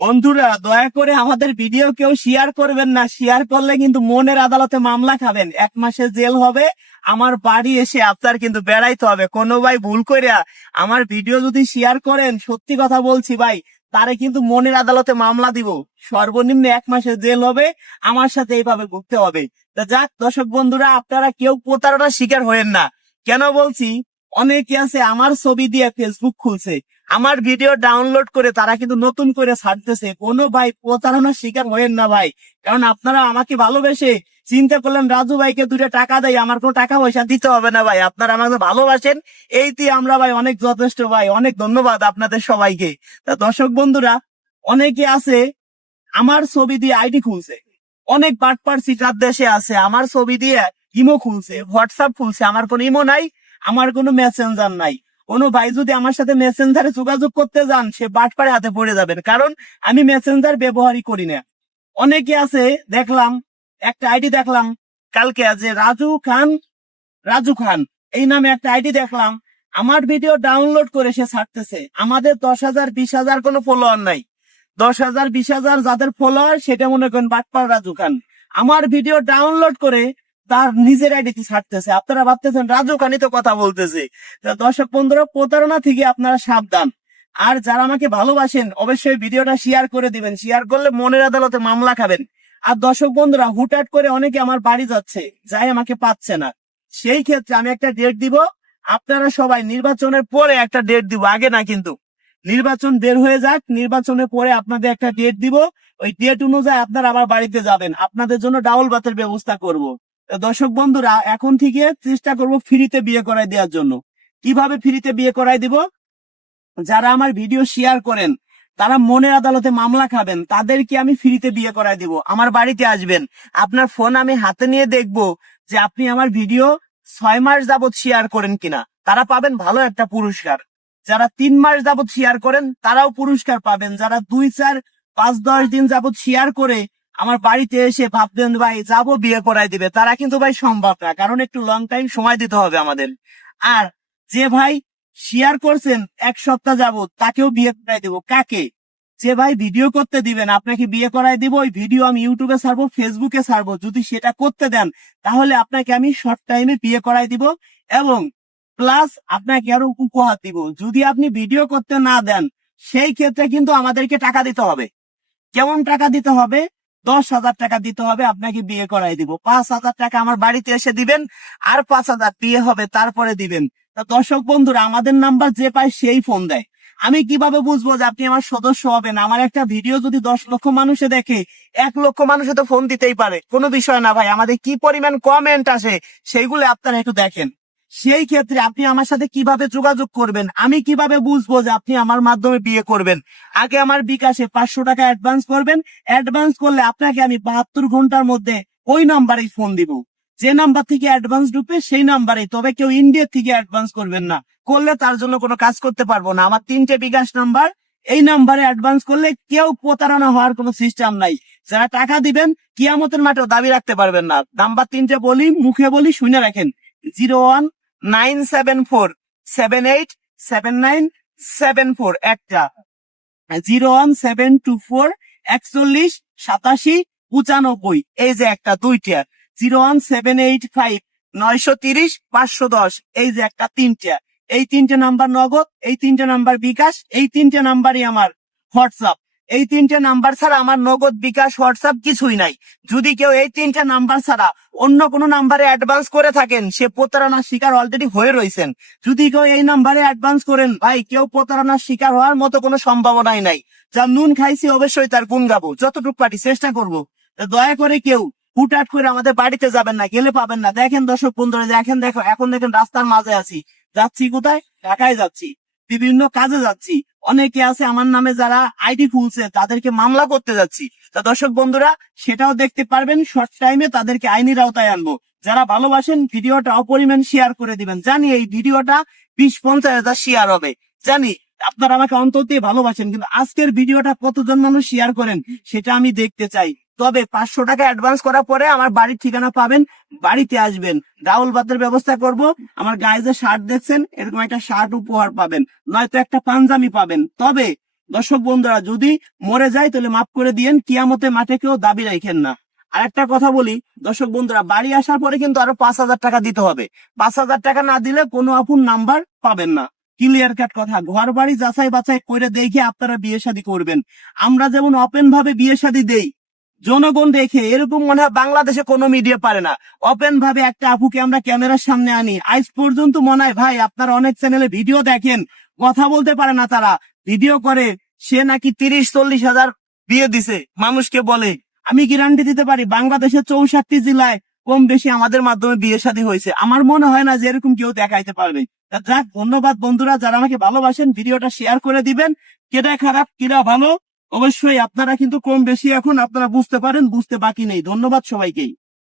বন্ধুরা দয়া করে আমাদের ভিডিও কেউ শেয়ার করবেন না, শেয়ার করলে কিন্তু মনের আদালতে মামলা খাবেন, 1 মাসের জেল হবে। আমার বাড়ি এসে আপনার কিন্তু বেড়াইতে হবে। কোনো ভাই ভুল করে আমার ভিডিও যদি শেয়ার করেন, সত্যি কথা বলছি ভাই, তারে কিন্তু মনের আদালতে মামলা দিব, সর্বনিম্ন 1 মাসের জেল হবে। আমার সাথে এইভাবে ঘুরতে হবে। তা যাক দর্শক বন্ধুরা, আপনারা কেউ প্রতারণার শিকার হয়েন না। কেন বলছি, অনেকে আছে আমার ছবি দিয়ে ফেসবুক খুলছে, আমার ভিডিও ডাউনলোড করে তারা কিন্তু নতুন করে ছাড়তেছে। কোনো ভাই প্রতারণার শিকার হয়েন না ভাই, কারণ আপনারা আমাকে ভালোবেসে চিন্তা করলেন রাজু ভাইকে 2টা টাকা দেয়, আমার কোনো টাকা পয়সা দিতে হবে না ভাই, আপনারা আমাকে ভালোবাসেন, এইটি আমরা ভাই অনেক যথেষ্ট ভাই। অনেক ধন্যবাদ আপনাদের সবাইকে। তা দর্শক বন্ধুরা, অনেকে আছে আমার ছবি দিয়ে আইডি খুলছে, অনেক বাটপার সিটার দেশে আছে আমার ছবি দিয়ে ইমো খুলছে, হোয়াটসঅ্যাপ খুলছে। আমার কোনো ইমো নাই, আমার কোনো মেসেঞ্জার নাই। কোনো ভাই যদি আমার সাথে মেসেঞ্জারে যোগাযোগ করতে যান, সে বাটপারে হাতে পড়ে যাবেন, কারণ আমি মেসেঞ্জার ব্যবহারই করি না। অনেকে আছে দেখলাম, একটা আইডি দেখলাম কালকে, যে রাজু খান এই নামে একটা আইডি দেখলাম, আমার ভিডিও ডাউনলোড করে সে ছাড়তেছে। আমাদের 10,000 20,000 কোনো ফলোয়ার নাই, 10,000 20,000 যাদের ফলোয়ার সেটা মনে করেন বাটপার রাজু খান। আমার ভিডিও ডাউনলোড করে তার নিজের আইডিতে ছাড়তেছে। আপনারা ভাবতেছেন রাজু খানই তো কথা বলতেছে। তা দর্শক বন্ধুরা, প্রতারণা থেকে আপনারা সাবধান। আর যারা আমাকে ভালোবাসেন অবশ্যই ভিডিওটা শেয়ার করে দিবেন, শেয়ার করলে মনের আদালতে মামলা খাবেন। আর দর্শক বন্ধুরা, হুটহাট করে অনেকে আমার বাড়ি যাচ্ছে, যাই আমাকে পাচ্ছে না, সেই ক্ষেত্রে আমি একটা ডেট দিব। আপনারা সবাই নির্বাচনের পরে একটা ডেট দিব, আগে না কিন্তু। নির্বাচন বের হয়ে যাক, নির্বাচনের পরে আপনাদের একটা ডেট দিব, ওই ডেট অনুযায়ী আপনারা আমার বাড়িতে যাবেন, আপনাদের জন্য ডাউল ভাতের ব্যবস্থা করব। দর্শক বন্ধুরা, এখন থেকে চেষ্টা করব ফ্রিতে বিয়ে করাই দেওয়ার জন্য। কিভাবে ফ্রিতে বিয়ে করাই দিব? যারা আমার ভিডিও শেয়ার করেন, তারা মনের আদালতে মামলা খাবেন, তাদেরকে আমি ফ্রিতে বিয়ে করাই দিব। আমার বাড়িতে আসবেন, আপনার ফোন আমি হাতে নিয়ে দেখব যে আপনি আমার ভিডিও 6 মাস যাবত শেয়ার করেন কিনা, তারা পাবেন ভালো একটা পুরস্কার। যারা 3 মাস যাবত শেয়ার করেন তারাও পুরস্কার পাবেন। যারা 2 4 5 10 দিন যাবত শেয়ার করে আমার বাড়িতে এসে ভাববেন ভাই যাবো বিয়ে করাই দিবে, তারা কিন্তু ভাই সম্ভব না, কারণ একটু লং টাইম সময় দিতে হবে আমাদের। আর যে ভাই শেয়ার করছেন 1 সপ্তাহ যাবত, তাকেও বিয়ে করাই দিব। কাকে? যে ভাই ভিডিও করতে দিবেন, আপনাকে বিয়ে করাই দিব। ওই ভিডিও আমি ইউটিউবে ছাড়বো, ফেসবুকে ছাড়বো, যদি সেটা করতে দেন তাহলে আপনাকে আমি শর্ট টাইমে বিয়ে করাই দিব, এবং প্লাস আপনাকে আরো উপহার দিব। যদি আপনি ভিডিও করতে না দেন, সেই ক্ষেত্রে কিন্তু আমাদেরকে টাকা দিতে হবে। কেমন টাকা দিতে হবে? 10,000 টাকা দিতে হবে, আপনাকে বিয়ে করাই দিব। 5,000 টাকা আমার বাড়িতে এসে দিবেন, আর 5,000 বিয়ে হবে তারপরে দিবেন। তা দর্শক বন্ধুরা, আমাদের নাম্বার যে পায় সেই ফোন দেয়। আমি কিভাবে বুঝবো যে আপনি আমার সদস্য হবেন? আমার একটা ভিডিও যদি 10 লক্ষ মানুষে দেখে, 1 লক্ষ মানুষে তো ফোন দিতেই পারে, কোনো বিষয় না ভাই। আমাদের কি পরিমাণ কমেন্ট আসে সেইগুলো আপনারা একটু দেখেন। সেই ক্ষেত্রে আপনি আমার সাথে কিভাবে যোগাযোগ করবেন, আমি কিভাবে বুঝবো যে আপনি আমার মাধ্যমে বিয়ে করবেন? আগে আমার বিকাশে 500 টাকা অ্যাডভান্স করবেন। অ্যাডভান্স করলে আপনাকে আমি 72 ঘন্টার মধ্যে ওই নাম্বারেই ফোন দিব, যে নাম্বার থেকে অ্যাডভান্স ঢুকবে সেই নাম্বারে। তবে কেউ ইন্ডিয়া থেকে অ্যাডভান্স করবেন না, করলে তার জন্য কোনো কাজ করতে পারবো না। আমার 3টে বিকাশ নাম্বার, এই নাম্বারে অ্যাডভান্স করলে কেউ প্রতারণা হওয়ার কোনো সিস্টেম নাই। যারা টাকা দিবেন কিয়ামতের মাঠেও দাবি রাখতে পারবেন না। নাম্বার 3টে বলি, মুখে বলি, শুনে রাখেন। 019747879774 একটা, 01724418795, এই যে একটা, 2টা। 01785930510, এই যে একটা, 3টা। এই 3টে নাম্বার নগদ, এই 3টে নাম্বার বিকাশ, এই 3টে নাম্বারই আমার হোয়াটসঅ্যাপ। এই 3টে নাম্বার ছাড়া আমার নগদ, বিকাশ, হোয়াটসঅ্যাপ কিছুই নাই। যদি কেউ এই 3টে নাম্বার ছাড়া অন্য কোনো নাম্বারে অ্যাডভান্স করে থাকেন, সে প্রতারণার শিকার অলরেডি হয়ে রয়েছেন। যদি কেউ এই নাম্বারে অ্যাডভান্স করেন, ভাই কেউ প্রতারণার শিকার হওয়ার মতো কোনো সম্ভাবনাই নাই। যা নুন খাইছি অবশ্যই তার গুণ গাবো, যতটুকু পারি চেষ্টা করবো। দয়া করে কেউ হুটহাট করে আমাদের বাড়িতে যাবেন না, গেলে পাবেন না। দেখেন দর্শক বন্ধুরা, দেখো এখন দেখেন রাস্তার মাঝে আছি, যাচ্ছি কোথায়? ঢাকায় যাচ্ছি, বিভিন্ন কাজে যাচ্ছি। অনেকে আছে আমার নামে যারা আইডি খুলছে, তাদেরকে মামলা করতে যাচ্ছি। তা দর্শক বন্ধুরা, সেটাও দেখতে পারবেন, শর্ট টাইমে তাদেরকে আইনের আওতায় আনবো। যারা ভালোবাসেন ভিডিওটা অপরিমাণ শেয়ার করে দিবেন। জানি এই ভিডিওটা 20-50 হাজার শেয়ার হবে, জানি আপনারা আমাকে অন্তর দিয়ে ভালোবাসেন, কিন্তু আজকের ভিডিওটা কতজন মানুষ শেয়ার করেন সেটা আমি দেখতে চাই। তবে 500 টাকা অ্যাডভান্স করার পরে আমার বাড়ির ঠিকানা পাবেন, বাড়িতে আসবেন, ডাউল ভাতের ব্যবস্থা করব। আমার গায়ে যে শার্ট দেখছেন, এরকম একটা শার্ট উপহার পাবেন, নয়তো একটা পাঞ্জাবি পাবেন। তবে দর্শক বন্ধুরা, যদি মরে যায় তাহলে মাফ করে দিয়েন, কিয়ামতে মাঠে কেউ দাবি রাখেন না। আর একটা কথা বলি দর্শক বন্ধুরা, বাড়ি আসার পরে কিন্তু আরো 5,000 টাকা দিতে হবে। 5,000 টাকা না দিলে কোনো আপন নাম্বার পাবেন না। ক্লিয়ার কাট কথা। ঘর বাড়ি যাচাই বাছাই করে দেখে আপনারা বিয়ে শাদী করবেন। আমরা যেমন ওপেন ভাবে বিয়ে শাদী দেই, জনগণ দেখে, এরকম মনে হয় বাংলাদেশে কোনো মিডিয়া পারে না। ওপেন ভাবে একটা আপুকে আমরা ক্যামেরার সামনে আনি। আজ পর্যন্ত মনে হয় ভাই আপনারা অনেক চ্যানেলে ভিডিও দেখেন, কথা বলতে পারে না তারা, ভিডিও করে সে নাকি 30-40 হাজার বিয়ে দিছে, মানুষকে বলে। আমি গ্যারান্টি দিতে পারি বাংলাদেশের 64 জেলায় কম বেশি আমাদের মাধ্যমে বিয়ে শাদী হয়েছে। আমার মনে হয় না যে এরকম কেউ দেখাইতে পারবে। তা যাক, ধন্যবাদ বন্ধুরা, যারা আমাকে ভালোবাসেন ভিডিওটা শেয়ার করে দিবেন। কেটা খারাপ কিরা ভালো অবশ্যই আপনারা কিন্তু কম বেশি এখন আপনারা বুঝতে পারেন, বুঝতে বাকি নেই। ধন্যবাদ সবাইকেই।